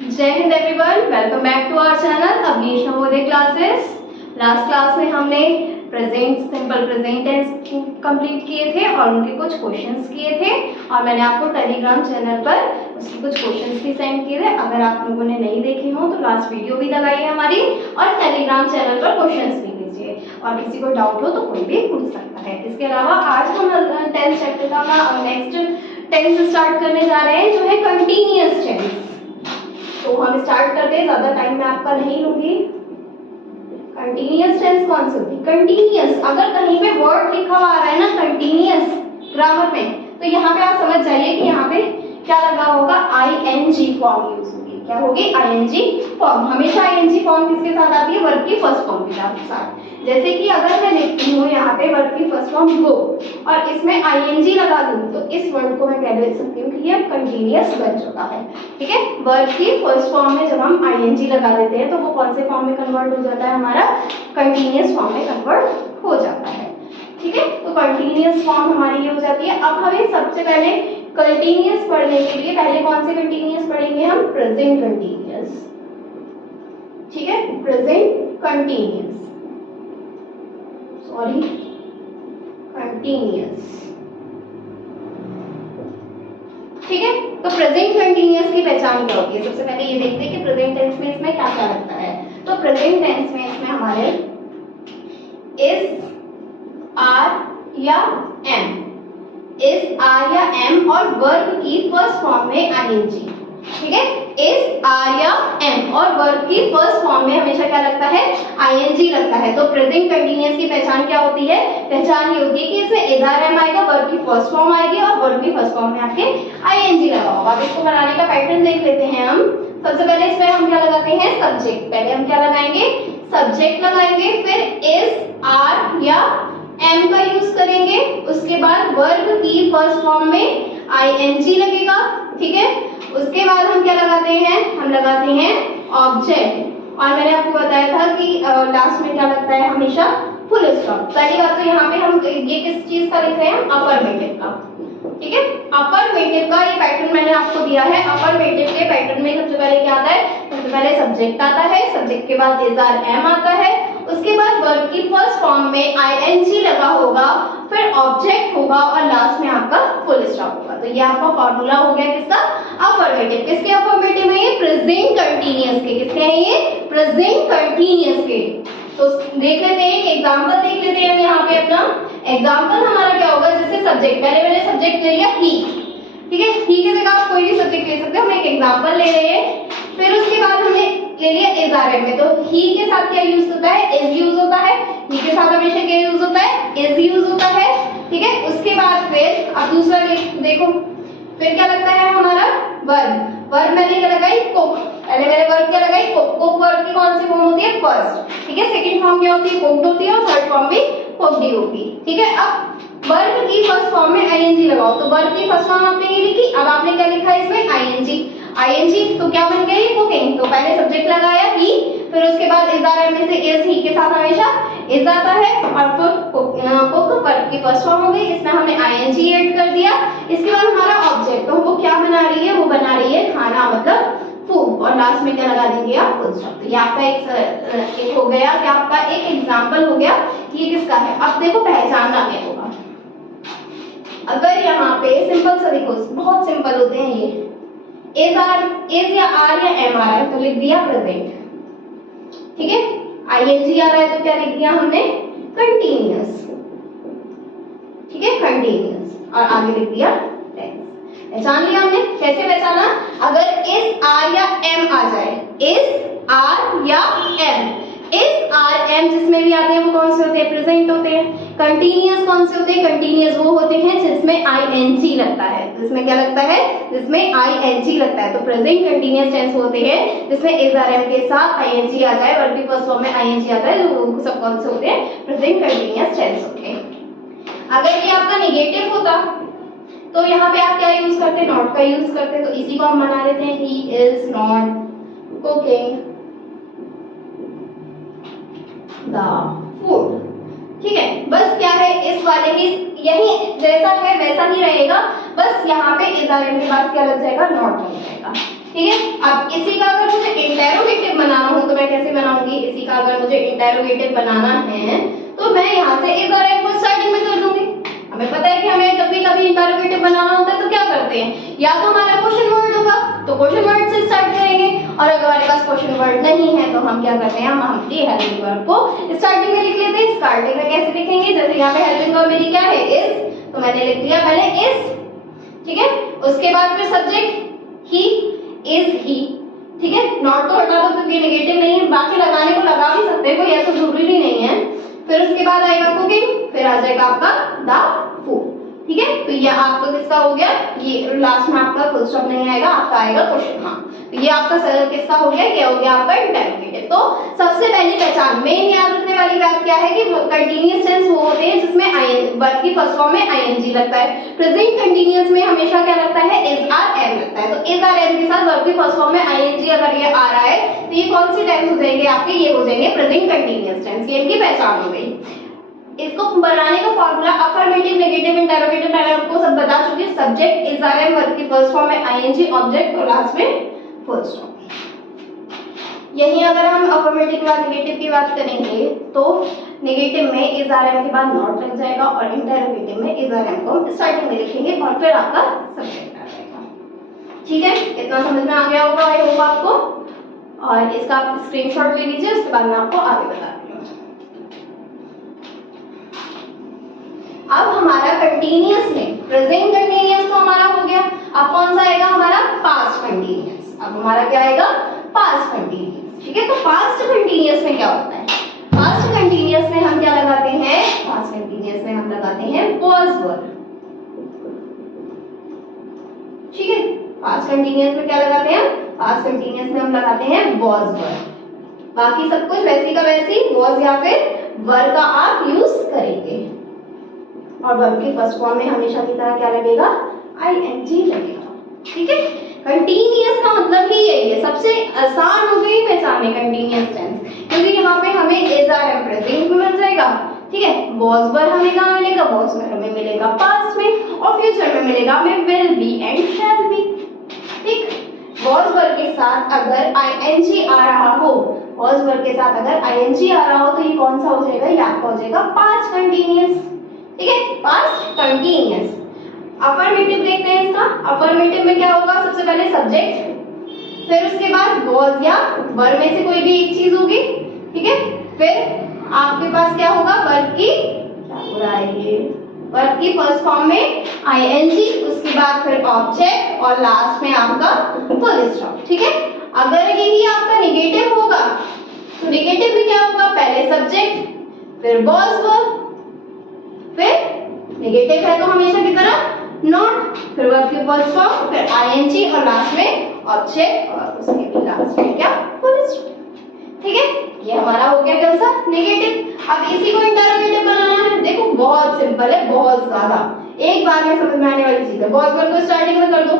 जय हिंद everyone, welcome back to our channel Avnish Navodaya classes. Last class में हमने सिंपल प्रेजेंट टेंस कंप्लीट किए थे और उनके कुछ क्वेश्चंस किए थे और मैंने आपको टेलीग्राम चैनल पर उसके कुछ क्वेश्चंस भी सेंड किए थे। अगर आप लोगों ने नहीं देखे हो तो लास्ट वीडियो भी लगाई है हमारी और टेलीग्राम चैनल पर क्वेश्चंस भी लीजिए और किसी को डाउट हो तो कोई भी पूछ सकता है। इसके अलावा आज हम 10th चैप्टर का नेक्स्ट टेंस स्टार्ट करने जा रहे हैं जो है कंटिन्यूअस टेंस। तो हम स्टार्ट करते हैं, ज्यादा टाइम मैं आपका नहीं लूंगी। कंटिन्यूअस टेंस कौन सी होती है? कंटिन्यूअस, अगर कहीं पे वर्ड लिखा हुआ आ रहा है ना कंटिन्यूअस ग्रामर में, तो यहाँ पे आप समझ जाइए कि यहाँ पे क्या लगा होगा, आईएनजी फॉर्म यूज होगी। क्या होगी? ING form. हमेशा आईएनजी फॉर्म किसके साथ आती है? वर्ब की फर्स्ट फॉर्म के साथ। जैसे कि अगर मैं लिखती हूँ यहाँ पे वर्ब की फर्स्ट फॉर्म गो और इसमें आईएनजी लगा दूँ तो इस वर्ड को मैं कह सकती हूँ कि ये कंटिन्यूअस बन चुका है। ठीक है, वर्ब की फर्स्ट फॉर्म में जब हम आईएनजी लगा देते हैं तो वो कौन से फॉर्म में कन्वर्ट हो जाता है? हमारा कंटिन्यूअस फॉर्म में कन्वर्ट हो जाता है। ठीक है, तो कंटिन्यूअस फॉर्म हमारी ये हो जाती है। अब हमें सबसे पहले कंटिन्यूअस पढ़ने के लिए पहले कौन से कंटिन्यूअस पढ़ेंगे? हम प्रेजेंट कंटिन्यूअस। ठीक है, प्रेजेंट कंटिन्यूअस, सॉरी कंटिन्यूअस। ठीक है, तो प्रेजेंट कंटिन्यूअस की पहचान क्या होती है? सबसे पहले ये देखते हैं कि प्रेजेंट टेंस में इसमें क्या क्या लगता है। तो प्रेजेंट टेंस में इसमें हमारे इज, आर या एम, इज, आर या एम और वर्ब की फर्स्ट फॉर्म में आईएनजी। ठीक है, इज, आर या एम और वर्ब की फर्स्ट फॉर्म में हमेशा क्या लगता है? आईएनजी लगता है। तो प्रेजेंट कंटिन्यूअस की पहचान क्या होती है? पहचान ये होती है कि इसमें इज, आर, एम आएगा, वर्ब की फर्स्ट फॉर्म आएगी और वर्ब की फर्स्ट फॉर्म में आपके आईएनजी लगा होगा। अब इसको बनाने का पैटर्न देख लेते हैं हम। सबसे पहले इसमें हम क्या लगाते हैं? सब्जेक्ट। पहले हम क्या लगाएंगे? सब्जेक्ट लगाएंगे, फिर इज, आर या एम का यूज करेंगे, उसके बाद वर्ब की फर्स्ट फॉर्म में आईएनजी लगेगा। ठीक है, उसके बाद हम क्या लगाते हैं? हम लगाते हैं ऑब्जेक्ट। और मैंने आपको बताया था कि लास्ट में क्या लगता है? हमेशा फुल स्टॉप। पहली बात तो यहाँ पे हम ये किस चीज का लिख रहे हैं? अफर्मेटिव का। ठीक है, अफर्मेटिव का ये पैटर्न मैंने आपको दिया है। अफर्मेटिव के पैटर्न में सबसे पहले क्या आता है? सबसे पहले सब्जेक्ट आता है, सब्जेक्ट के बाद इज, आर, एम आता है, उसके बाद वर्ब की फर्स्ट फॉर्म में आईएनजी लगा होगा, फिर ऑब्जेक्ट होगा और लास्ट में आपका फुल स्टॉप होगा। तो ये आपका फॉर्मूला हो गया किसका? अफर्मेटिव। किसके अफर्मेटिव है? ये प्रेजेंट कंटीन्यूअस के। किसके हैं ये? प्रेजेंट कंटीन्यूअस के। तो देख लेते हैं, एक एग्जांपल देख लेते हैं हम यहाँ पे अपना। एग्जांपल हमारा क्या होगा? जैसे सब्जेक्ट, पहले मैंने सब्जेक्ट ले लिया ही। ठीक है, ही की जगह आप कोई भी सब्जेक्ट ले सकते हो। हम एक एग्जांपल ले रहे हैं, फिर उसके बाद हमने ले लिया इज, आर, एम में। तो ही के साथ क्या यूज होता है? इज यूज होता है। ही के साथ हमेशा क्या यूज होता है? इज यूज होता है। ठीक है, उसके बाद फिर अब दूसरा देखो, फिर क्या लगता है हमारा? वर्ब। वर्ब मैंने क्या लगाई? कोक। पहले मैंने वर्ब क्या लगाई? कोक। कोक वर्ब की कौन सी फॉर्म होती है? फर्स्ट। ठीक है, सेकंड फॉर्म क्या होती है? कोक्ड होती है और थर्ड फॉर्म भी कोक्ड होगी। ठीक है, अब वर्ब की फर्स्ट फॉर्म में आईएनजी लगाओ। तो वर्ब की फर्स्ट फॉर्म आपने ये लिखी, अब आपने क्या लिखा है इसमें? आईएनजी। आईएनजी तो क्या बन गई? कुकिंग। तो पहले सब्जेक्ट लगाया ही, फिर उसके बाद इज, आर, एम में से इज, ही के साथ हमेशा इज आता है और फिर कुक वर्ब की फर्स्ट फॉर्म हो गई, इसमें हमने आईएनजी ऐड कर दिया। इसके बाद हमारा ऑब्जेक्ट, तो वो क्या बना रही है? वो बना रही है खाना, मतलब फूड, और लास्ट में क्या लगा देंगे आप? Full stop. तो ये आपका एक हो गया कि आपका एक एग्जांपल हो गया कि ये किसका है। अब देखो पहचानना क्या होगा। अगर यहाँ पे सिंपल सा देखो, बहुत सिंपल होते हैं ये, इज, आर, इज या आर या एम आ रहा है तो लिख दिया प्रेजेंट। ठीक है, आईएनजी आ रहा है तो क्या लिख दिया हमने? कंटीन्यूअस। ठीक है, कंटीन्यूअस, और आगे लिख दिया टेंस। पहचान लिया हमने। कैसे पहचाना? अगर इज, आर या एम आ जाए, इज, आर या एम, इज, आर, एम जिसमें भी आते हैं वो कौन से होते हैं? प्रेजेंट होते हैं। कंटीन्यूअस कौन से होते हैं? कंटीन्यूअस वो होते हैं जिसमें आईएनजी लगता है। जिसमें क्या लगता है? जिसमें आईएनजी लगता है। तो प्रेजेंट कंटीन्यूअस टेंस होते हैं जिसमें इज, आर, एम के साथ आईएनजी आ जाए, वर्ब की फर्स्ट फॉर्म में आईएनजी आता है, वो सब कौन से होते हैं? प्रेजेंट कंटीन्यूअस टेंस होते हैं। अगर ये आपका नेगेटिव होता तो यहाँ पे आप क्या यूज करते? नॉट का यूज करते। तो इसी को हम बना लेते हैं, he is not cooking the food. ठीक है, बस क्या है इस वाले की यही जैसा है वैसा ही रहेगा, बस यहाँ पे इज, आर, एम के बाद क्या लग जाएगा? नॉट लग जाएगा। ठीक है। अब इसी का अगर मुझे इंटेरोगेटिव बनाना हो तो मैं कैसे बनाऊंगी, इसी का अगर मुझे इंटेरोगेटिव बनाना है तो मैं यहाँ से इस और एक को स्टार्टिंग में कर दूंगी। हमें पता है कि हमें जब भी कभी इंटेरोगेटिव बनाना होता है तो क्या करते हैं, या तो हमारा क्वेश्चन वर्ड होगा तो क्वेश्चन वर्ड से स्टार्ट करेंगे, और अगर हमारे पास क्वेश्चन वर्ड नहीं है तो हम क्या करते हैं, हम ये हेल्पिंग वर्ब को स्टार्टिंग में लिख लेते हैं। स्टार्टिंग में कैसे लिखेंगे, जैसे यहाँ पे हेल्पिंग वर्ब मेरी क्या है, इज, तो मैंने लिख दिया पहले इज, ठीक है। उसके बाद फिर सब्जेक्ट ही, इज ही, ठीक है। नॉट तो हटा दो क्योंकि नेगेटिव नहीं है, बाकी लगाने को लगा भी सकते हैं, कोई ऐसा जरूरी नहीं है। फिर उसके बाद आएगा कुकिंग, फिर आ जाएगा आपका द फूड, ठीक है। तो ये आपका किसका हो गया, ये लास्ट में आपका फुल स्टॉप नहीं आएगा, आपका आएगा क्वेश्चन मार्क। तो ये आपका किसका हो गया, क्या हो गया आपका इंटेरोगेटिव। तो सबसे पहली पहचान मेन याद रखने वाली बात क्या है कि कंटीन्यूअस टेंस वो होते हैं जिसमें वर्ब की फर्स्ट फॉर्म में आईएनजी लगता है। प्रेजेंट कंटीन्यूअस में हमेशा क्या लगता है, इज आर एम लगता है। तो इज आर एम के साथ वर्ब की फर्स्ट फॉर्म में आईएनजी अगर ये आ रहा है तो ये कौन सी टेंस हो जाएंगे आपके, ये हो जाएंगे प्रेजेंट कंटीन्यूअस टेंस। ये इनकी पहचान हो गई। इसको बनाने का फार्मूला अफर्मेटिव, नेगेटिव, इंटेरोगेटिव मैंने आपको सब बता चुकी हूं। Subject is are am, verb की फर्स्ट फॉर्म में आईएनजी, ऑब्जेक्ट और लास्ट में फुल स्टॉप। यही अगर हम अफर्मेटिव और नेगेटिव की बात करेंगे तो नेगेटिव में इज आर एम के बाद नॉट लग जाएगा और इंटेरोगेटिव में इज आर एम को स्टार्टिंग में लिखेंगे और फिर आपका सब्जेक्ट आ जाएगा। ठीक है, इतना समझ में आ गया होगा आई होप आपको। और इसका आप स्क्रीनशॉट ले लीजिए, उसके बाद मैं आपको आगे बताती हूँ। अब हमारा कंटीन्यूअस में प्रेजेंट कंटीन्यूअस तो हमारा हो गया। अब कौन सा आएगा हमारा, पास्ट कंटीन्यूअस। अब हमारा क्या आएगा, पास्ट कंटीन्यूअस। ठीक है, तो पास्ट कंटीन्यूअस में क्या होता है, पास्ट कंटीन्यूअस में हम क्या लगाते हैं, पास्ट कंटीन्यूअस में हम लगाते हैं वाज वर। ठीक है, पास्ट कंटीन्यूअस में क्या लगाते हैं, पास्ट कंटीन्यूअस में हम लगाते हैं वाज वर। बाकी सब कुछ वैसी का वैसी वाज या फिर वर का आप यूज करेंगे। और वर्ब की फर्स्ट फॉर्म में हमेशा की तरह क्या लगेगा, आईएनजी लगेगा। ठीक है, कंटीन्यूअस का मतलब ही यही है, सबसे आसान हो गई पहचानने कंटीन्यूअस टेंस, क्योंकि यहाँ पे हमें इज आर एम प्रेजेंट में मिल जाएगा। ठीक है, वाज वर हमें कहाँ मिलेगा, वाज वर हमें मिलेगा पास्ट में, और फ्यूचर में मिलेगा हमें will be and shall be. ठीक, वाज वर के साथ अगर आईएनजी आ रहा हो, वाज वर के साथ अगर आईएनजी आ रहा हो तो ये कौन सा हो जाएगा, ये आपका हो जाएगा पास्ट कंटीन्यूअस। ठीक है, पास्ट कंटीन्यूअस। अफर्मेटिव देखते हैं इसका। अफर्मेटिव में क्या होगा, सबसे पहले सब्जेक्ट, फिर उसके बाद वाज या वर में से कोई भी एक चीज होगी। ठीक है, फिर आपके पास क्या होगा, वर्ब की, क्या हो रहा है ये, वर्ब की फर्स्ट फॉर्म में आईएनजी, उसके बाद फिर ऑब्जेक्ट और लास्ट में आपका फुल स्टॉप। ठीक है, अगर यही आपका नेगेटिव होगा तो नेगेटिव में क्या होगा, पहले सब्जेक्ट, फिर वाज वर, फिर नेगेटिव है तो हमेशा की तरह नॉट, फिर वर्ब की फर्स्ट फॉर्म, फिर आईएनजी और लास्ट में ऑब्जेक्ट और उसके भी लास्ट में क्या, फुल स्टॉप। ठीक है, ये हमारा हो गया कौन सा, नेगेटिव। अब इसी को इंटरोगेटिव बनाना है। देखो बहुत सिंपल है, बहुत ज्यादा एक बार में समझ में आने वाली चीज है। वाज वर को स्टार्टिंग में कर दो,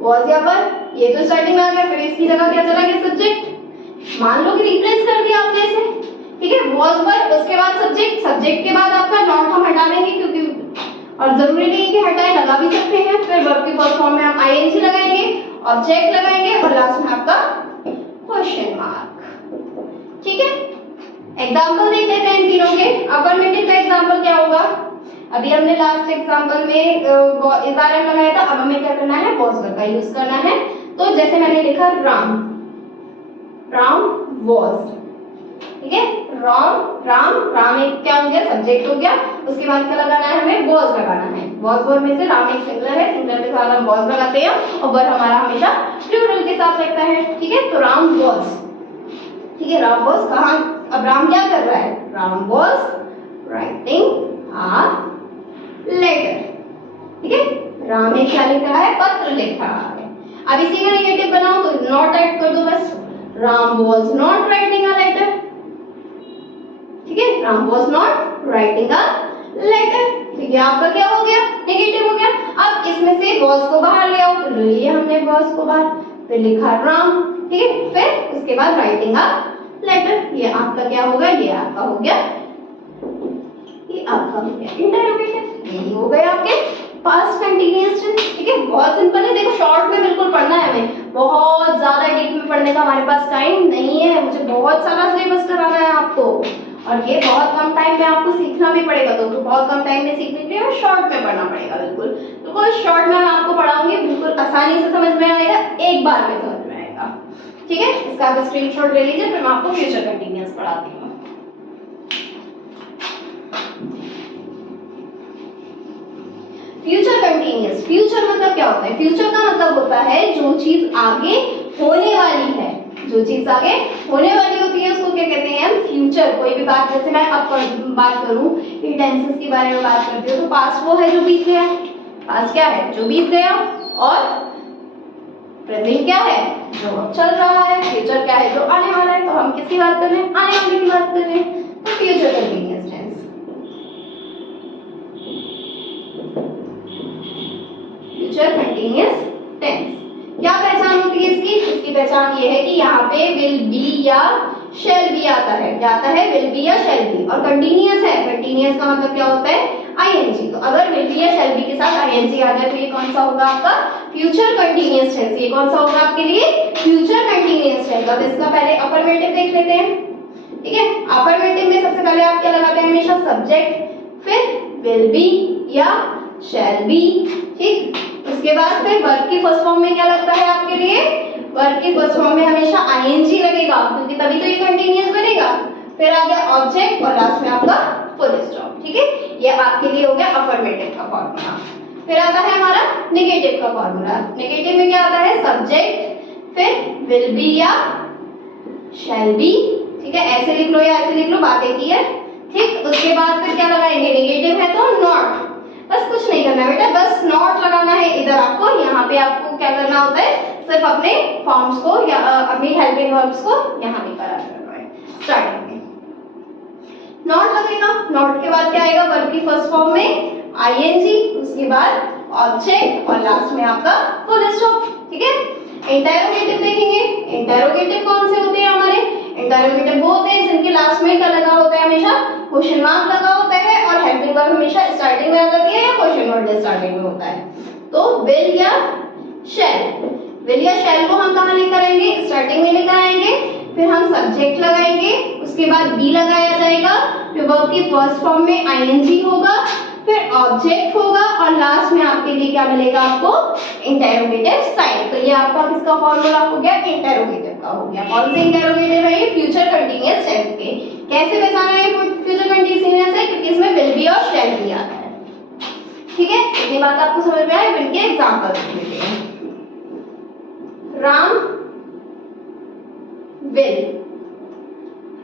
वाज या वर, ये तो स्टार्टिंग में आ गया, फिर इसकी जगह क्या चला गया, सब्जेक्ट। मान लो कि रिप्लेस कर दिया आपने इसे। ठीक है, वाज वर, उसके बाद सब्जेक्ट, सब्जेक्ट के बाद आपका नॉट हम हटा देंगे क्योंकि, और जरूरी नहीं कि हटाए, लगा भी सकते हैं। फिर वर्ब की फर्स्ट फॉर्म में आप आईएनजी लगाएंगे, ऑब्जेक्ट लगाएंगे और लास्ट में आपका क्वेश्चन मार्क। ठीक है, एग्जांपल देख लेते हैं इन तीनों के। अफर्मेटिव का एग्जांपल क्या होगा, अभी हमने लास्ट एग्जांपल में इज आर एम लगाया था, अब हमें क्या करना है, वाज वर का यूज करना है। तो जैसे मैंने लिखा राम, राम वाज। ठीक है, राम, राम, राम एक क्या हो गया, सब्जेक्ट हो गया। उसके बाद क्या लगाना है, हमें वाज लगाना है। वाज वर में से राम एक सिंगुलर है, सिंगुलर के साथ हम वाज लगाते हैं और वर हमारा हमेशा प्लूरल के साथ लगता है। ठीक है, तो राम वाज। ठीक है, राम वाज कहाँ, अब राम क्या कर रहा है, Ram was writing a letter. ठीक है, राम ने क्या लिख रहा है, पत्र लिख रहा है। अब इसी का नेगेटिव बनाओ तो नॉट ऐड कर दो बस, Ram was not writing a letter. ठीक है, Ram was not writing a letter. तो ये आपका क्या हो गया, नेगेटिव हो गया। अब इसमें से वाज को बाहर ले आओ, तो लिए हमने वाज को बाहर, फिर लिखा राम। ठीक है, फिर उसके बाद राइटिंग अ लेटर। ये आपका क्या होगा, ये आपका हो गया, ये आपका हो गया इंटरोगेटिव। यही हो गए आपके पास्ट कंटीन्यूअस टेंस। ठीक है, बहुत सिंपल है, देखो शॉर्ट में बिल्कुल पढ़ना है हमें, हमारे पास टाइम नहीं है, मुझे बहुत सारा सिलेबस कराना है आपको, और ये बहुत कम टाइम में आपको सीखना भी पड़ेगा, तो बहुत कम टाइम में सीखने के लिए शॉर्ट में पढ़ना पड़ेगा। बिल्कुल शॉर्ट में मैं आपको पढ़ाऊंगी, बिल्कुल आसानी से समझ में आएगा, एक बार में समझ में आएगा। ठीक है, इसका आप स्क्रीनशॉट ले लीजिए, फिर मैं आपको फ्यूचर कंटीन्यूअस पढ़ाती हूँ। फ्यूचर कंटीन्यूअस, फ्यूचर मतलब क्या होता है? फ्यूचर का मतलब होता है जो चीज आगे होने वाली है, जो चीज आगे होने वाली होती है उसको क्या कहते हैं हम? फ्यूचर। कोई भी बात, जैसे मैं अब बात करूं कि टेंसेस के बारे में बात करती हूँ, तो पास्ट वो है जो बीत गया, पास्ट क्या है? जो बीत गया, और प्रेजेंट क्या है? जो अब चल रहा है। फ्यूचर क्या है? जो आने वाला है। तो हम किसकी बात कर रहे हैं? आने वाले की बात कर रहे हैं, तो future continuous tense. Future continuous tense क्या पहचान होती है इसकी? इसकी पहचान ये है कि यहाँ पे विल बी या शैल बी आता है। क्या आता है? विल बी या शैल बी। और कंटीन्यूअस है, कंटीन्यूअस का मतलब क्या होता है? आईएनजी। तो अगर विल बी या शैल बी के साथ आईएनजी आ जाए तो ये कौन सा होगा आपका? Future continuous tense. ये कौन सा होगा आपके लिए? Future continuous tense. अब इसका पहले अफर्मेटिव देख लेते हैं। ठीक है, अफर्मेटिव में सबसे पहले आप क्या लगाते हैं? हमेशा सब्जेक्ट, फिर विल बी या शैल बी। ठीक, उसके बाद फिर वर्ब की फर्स्ट फॉर्म में क्या लगता है आपके लिए? वर्ब की फर्स्ट फॉर्म में हमेशा आईएनजी लगेगा, क्योंकि तभी तो ये कंटीन्यूअस बनेगा। फिर आ गया ऑब्जेक्ट और लास्ट में आपका फुल स्टॉप। ठीक है, ये आपके लिए हो गया अफर्मेटिव का फॉर्मूला। फिर आता है हमारा नेगेटिव का फॉर्मूला। नेगेटिव में क्या आता है? सब्जेक्ट, फिर विल बी या शैल बी। ठीक है, ऐसे लिख लो या ऐसे लिख लो, बात एक ही है। ठीक, उसके बाद फिर क्या लगाएंगे? नेगेटिव है तो नॉट। बस कुछ नहीं करना बेटा, बस नॉट लगाना है इधर आपको। यहाँ पे आपको क्या करना होता है? सिर्फ अपने फॉर्म्स को या अपनी हेल्पिंग वर्ब्स को यहाँ पे करा करना है। स्टार्टिंग में नॉट लगेगा, नॉट के बाद क्या आएगा? वर्ब की फर्स्ट फॉर्म में आईएनजी, उसके बाद ऑब्जेक्ट और लास्ट में आपका फुल स्टॉप। ठीक है, इंटरोगेटिव देखेंगे। इंटरोगेटिव कौन से होते हैं हमारे? इंटरोगेटिव वो होते हैं जिनके लास्ट में क्या लगा होता है? हमेशा क्वेश्चन मार्क लगा होता है, और हेल्पिंग वर्ब हमेशा स्टार्टिंग में आ जाती है या क्वेश्चन वर्ड स्टार्टिंग में होता है। तो विल या शैल, विल या शैल को हम कहाँ लेकर आएंगे? स्टार्टिंग में लेकर आएंगे। फिर हम सब्जेक्ट लगाएंगे, उसके बाद बी लगाया जाएगा, फिर वर्ब की फर्स्ट फॉर्म में आईएनजी होगा, फिर ऑब्जेक्ट होगा, और लास्ट में आपके लिए क्या मिलेगा? आपको इंटरोगेटिव साइन। तो ये आपका किसका फॉर्मूला हो गया? इंटरोगेटिव का हो गया। कौन से इंटरोगेटिव है ये? फ्यूचर कंटीन्यूअस टेंस के। कैसे पहचाना है फ्यूचर कंटीन्यूअस है? क्योंकि इसमें विल बी और शैल बी आता है। ठीक है, इतनी बात आपको समझ में आए? इनके एग्जांपल देख लेते हैं। Ram will,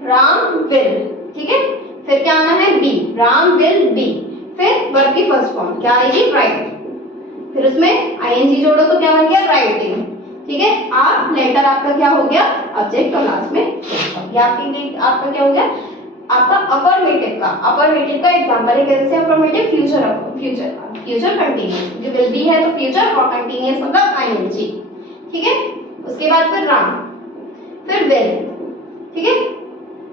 Ram will. ठीक है, फिर क्या आना है? Be, Ram will be. फिर वर्ब की फर्स्ट फॉर्म क्या आएगी? राइट। फिर उसमें आईएनजी जोड़ो तो क्या बन गया? राइटिंग। ठीक है, आप लेटर आपका क्या हो गया? ऑब्जेक्ट और लास्ट में ये आपका क्या हो गया? आपका अफर्मेटिव का एग्जांपल है। कैसे अफर्मेटिव? फ्यूचर कंटीन्यूअस, जो विल बी है तो फ्यूचर, और कंटीन्यूअस मतलब आईएनजी। ठीक है, उसके बाद फिर राम, फिर विल। ठीक है,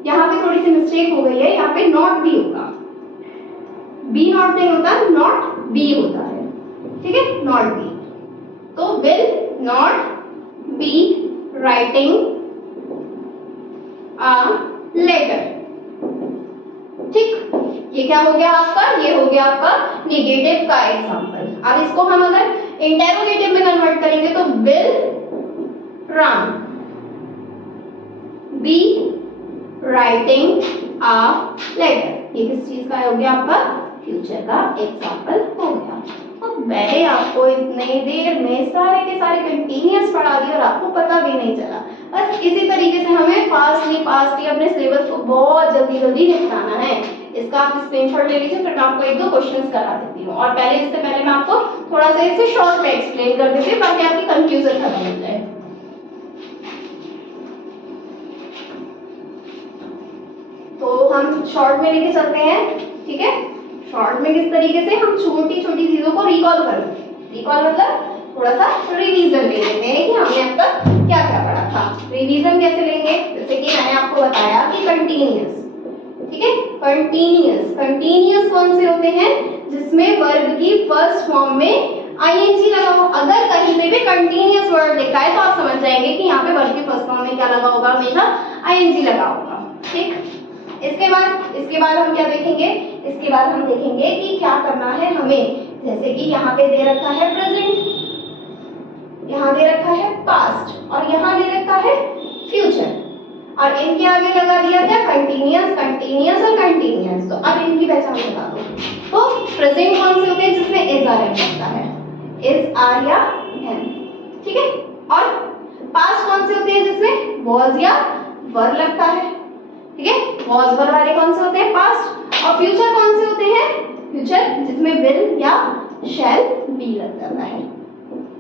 यहाँ पे थोड़ी सी मिस्टेक हो गई है, यहाँ पे नॉट बी होगा, बी नॉट नहीं होता, नॉट बी होता है। ठीक है, नॉट बी। तो will not be writing a letter. ठीक, ये क्या हो गया आपका? ये हो गया आपका नेगेटिव का एग्जांपल। अब इसको हम अगर इंटरोगेटिव में कन्वर्ट करेंगे तो will Ram be writing a letter. ये किस चीज का हो गया? आपका फ्यूचर का एग्जांपल हो गया। तो मैंने आपको इतने देर में सारे के सारे कंटीन्यूअस पढ़ा दिए और आपको पता भी नहीं चला। बस इसी तरीके से हमें फास्टली अपने सिलेबस को बहुत जल्दी निपटाना है। इसका आप स्क्रीनशॉट ले लीजिए, फिर मैं आपको एक दो क्वेश्चंस करा देती हूँ। और इससे पहले मैं आपको थोड़ा सा इसे शॉर्ट में एक्सप्लेन कर देती हूँ ताकि आपकी कंफ्यूजन खत्म हो जाए। तो हम शॉर्ट में लेके चलते हैं। ठीक है, शॉर्ट में किस तरीके से हम छोटी छोटी चीजों को रिकॉल करेंगे। रिकॉल मतलब थोड़ा सा रिवीजन ले लेते हैं कि हमने अब तक क्या क्या पढ़ा था। रिवीजन कैसे लेंगे? जैसे कि मैंने आपको बताया कि कंटीन्यूअस। ठीक है, कंटीन्यूअस कौन से होते हैं? जिसमें वर्ब की फर्स्ट फॉर्म में आईएनजी लगाओ। अगर कहीं पे भी कंटीन्यूअस वर्ड लिखा है तो आप समझ जाएंगे कि यहाँ पे वर्ब के फर्स्ट फॉर्म में क्या लगा होगा, हमेशा आईएनजी लगा होगा। ठीक, इसके बाद हम क्या देखेंगे, इसके बाद हम देखेंगे कि क्या करना है हमें। जैसे कि यहाँ पे दे रखा है प्रेजेंट, यहाँ दे रखा है पास्ट और यहाँ दे रखा है फ्यूचर, और इनके आगे लगा दिया क्या, कंटीन्यूअस, कंटीन्यूअस और कंटीन्यूअस। तो अब इनकी पहचान बता दो। तो प्रेजेंट कौन से होते हैं, जिसमें इज आर एन लगता है, इज आर या एन, ठीक है। और पास्ट कौन से होते हैं, जिसमें वॉज या वर लगता है, ठीक है। वॉज वर वाले कौन से होते हैं, पास्ट। और फ्यूचर कौन से होते हैं, फ्यूचर जिसमें विल या शैल बी लग जाता है,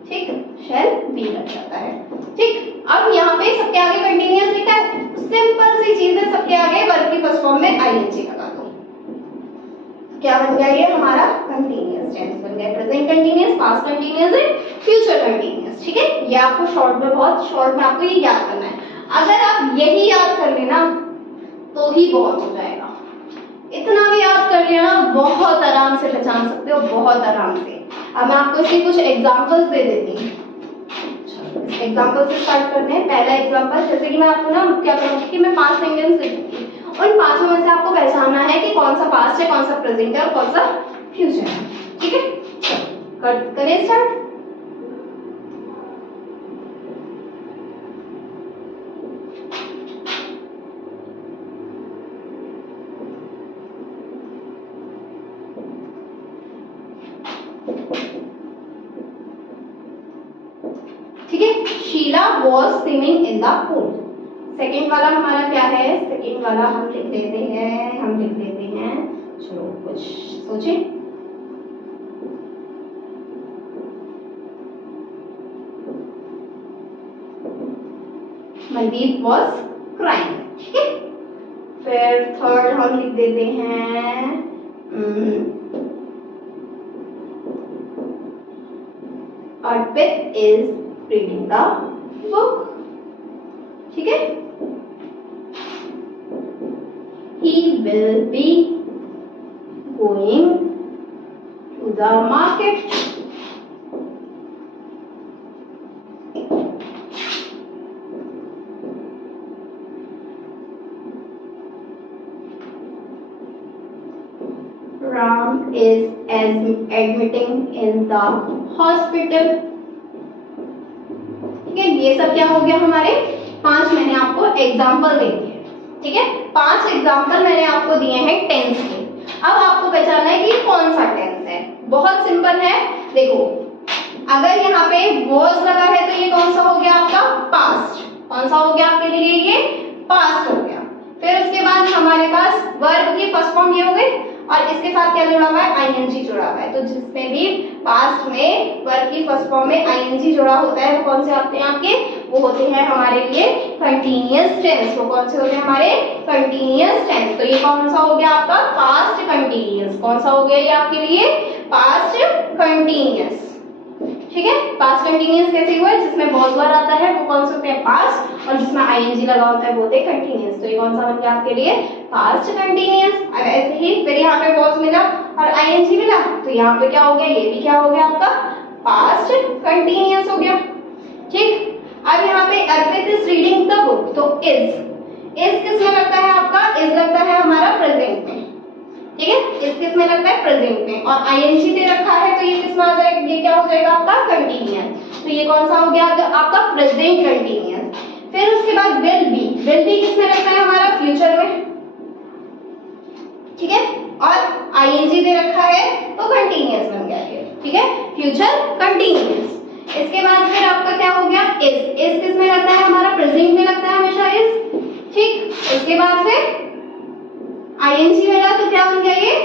ठीक, शैल बी लग जाता है, ठीक। अब यहाँ पे सबके आगे कंटीन्यूअस लिखा है, सिंपल सी चीज है, सबके आगे वर्ब की फर्स्ट फॉर्म में आईएनजी लगा दो। क्या बन गया ये हमारा कंटीन्यूअस टेंस बन गया, present continuous, past continuous and future continuous, ठीक है। ये आपको शॉर्ट में, बहुत शॉर्ट में आपको ये याद करना है। अगर आप यही याद कर लेना तो ही बहुत हो जाएगा। इतना भी याद कर लेना, बहुत आराम से पहचान सकते हो, बहुत आराम से। अब मैं आपको इसके कुछ एग्जांपल्स दे देती हूँ। एग्जांपल से स्टार्ट करते हैं। पहला एग्जांपल, जैसे कि मैं आपको ना क्या करूँगी कि मैं 5 सेंटेंस लिखूंगी, उन 5 में से आपको पहचानना है कि कौन सा पास्ट है, कौन सा प्रेजेंट है और कौन सा फ्यूचर है, ठीक है। करें स्टार्ट। ठीक है, Sheela was swimming in the pool. Second वाला हमारा क्या है, सेकेंड वाला हम लिख लेते हैं, चलो कुछ सोचे। मनदीप वॉज क्राइंग, ठीक है। फिर थर्ड हम लिख देते हैं, अर्पित इज रीडिंग द बुक, ठीक है। He will be going to the market. Ram is admitting in the hospital. ठीक है, ये सब क्या हो गया हमारे 5 मैंने आपको एग्जाम्पल दे दिए, ठीक है। 5 एग्जाम्पल मैंने आपको दिए हैं टेंस के। अब आपको पहचानना है कि कौन सा टेंस है। बहुत सिंपल है, देखो अगर यहाँ पे वॉज लगा है तो ये कौन सा हो गया आपका, पास्ट। कौन सा हो गया आपके लिए, ये पास्ट हो गया। फिर उसके बाद हमारे पास वर्ब की फर्स्ट फॉर्म ये हो गई, और इसके साथ क्या जुड़ा हुआ है, आईएनजी जुड़ा हुआ है। तो जिसमें भी पास्ट में वर्ब की फर्स्ट फॉर्म में आईएनजी जुड़ा होता है वो कौन से आते हैं आपके, वो होते हैं हमारे लिए कंटीन्यूअस टेंस। वो कौन से होते हैं हमारे कंटीन्यूअस टेंस। तो ये कौन सा हो गया आपका, पास्ट कंटीन्यूअस। कौन सा हो गया ये आपके लिए, पास्ट कंटीन्यूअस, ठीक है। पास्ट कंटीन्यूअस कैसे हुआ है, जिसमें वॉज वर आता है वो कौन से होते हैं, पास्ट, और जिसमें आईएनजी लगा होता है वो होते हैं कंटीन्यूअस। तो ये कौन सा बन गया आपके लिए, पास्ट कंटीन्यूअस। अब ऐसे ही फिर यहाँ पे वॉज मिला और आईएनजी मिला, तो यहाँ पे क्या हो गया, ये भी क्या हो गया आपका, पास्ट कंटीन्यूअस हो गया, ठीक। अब यहाँ पे अर्पित इज रीडिंग द बुक, तो इज किसमें लगता है आपका, इज लगता है हमारा प्रेजेंट में, ठीक है। इस किस में लगता है, प्रेजेंट में, और आईएनजी दे रखा है तो ये किस में आ जाएगा, ये क्या हो जाएगा आपका, कंटीन्यूअस। तो ये कौन सा हो गया आपका, प्रेजेंट कंटीन्यूअस। फिर उसके बाद विल बी किस में लगता है हमारा, फ्यूचर में, ठीक है। और आईएनजी दे रखा है तो कंटीन्यूअस बन गया ये, ठीक है, फ्यूचर कंटीन्यूअस। इसके बाद फिर आपका क्या हो गया, इज किस में लगता है हमारा, प्रेजेंट में लगता है हमेशा इज, ठीक। इसके बाद फिर आईएनजी लगा तो क्या बन गया ये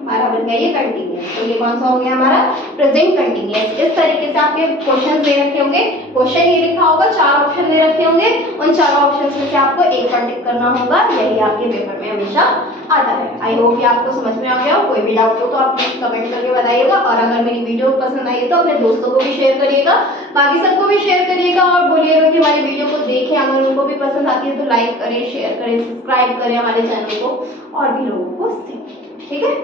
हमारा, बन गया ये कंटीन्यूअस। तो ये कौन सा हो गया हमारा, प्रेजेंट कंटीन्यूअस। इस तरीके से आपके क्वेश्चन दे रखे होंगे, क्वेश्चन ये लिखा होगा, 4 ऑप्शन दे रखे होंगे, उन 4 ऑप्शंस में से आपको एक पर टिक करना होगा। यही आपके पेपर में हमेशा आता है। आई होप कि आपको समझ में आ गया हो। कोई भी डाउट हो तो आप प्लीज कमेंट करके बताइएगा, और अगर मेरी वीडियो पसंद आई तो अपने दोस्तों को भी शेयर करिएगा, बाकी सबको भी शेयर करिएगा, और बोलिएगा कि हमारी वीडियो को देखें। अगर उनको भी पसंद आती है तो लाइक करें, शेयर करें, सब्सक्राइब करें हमारे चैनल को, और भी लोगों को सीखें, ठीक है।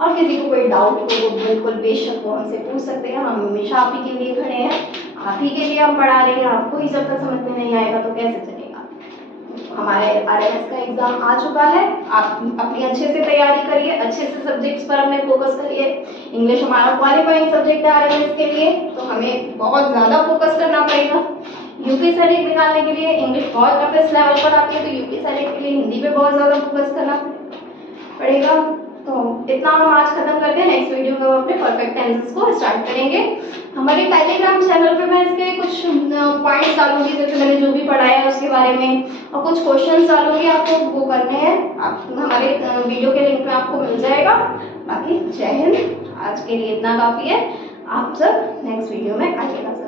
और किसी को कोई डाउट हो वो बिल्कुल बेशक वो हमसे पूछ सकते हैं। हम हमेशा आप ही के लिए खड़े हैं, आप ही के लिए हम पढ़ा रहे हैं। आपको ही जब तक समझ में नहीं आएगा तो कैसे चलेगा। हमारे RMS का एग्जाम आ चुका है, आप अपनी अच्छे से तैयारी करिए, अच्छे से सब्जेक्ट्स पर अपने फोकस करिए। इंग्लिश हमारा क्वालिफाइंग सब्जेक्ट है RMS के लिए, तो हमें बहुत ज़्यादा फोकस करना पड़ेगा। यूपी सैनिक निकालने के लिए इंग्लिश बहुत टफेस्ट लेवल पर आती है, तो यूपी सैनिक के लिए हिंदी पे बहुत ज़्यादा फोकस करना पड़ेगा। तो इतना हम आज खत्म करते हैं। नेक्स्ट वीडियो में हम अपने परफेक्ट टेंसेस को स्टार्ट करेंगे। हमारे टेलीग्राम चैनल पे मैं इसके कुछ पॉइंट्स डालूंगी, जैसे मैंने जो भी पढ़ाया है उसके बारे में, और कुछ क्वेश्चंस डालूंगी, आपको वो करने हैं। आप हमारे वीडियो के लिंक में आपको मिल जाएगा। बाकी जय हिंद, आज के लिए इतना काफ़ी है। आप सब नेक्स्ट वीडियो में आइएगा।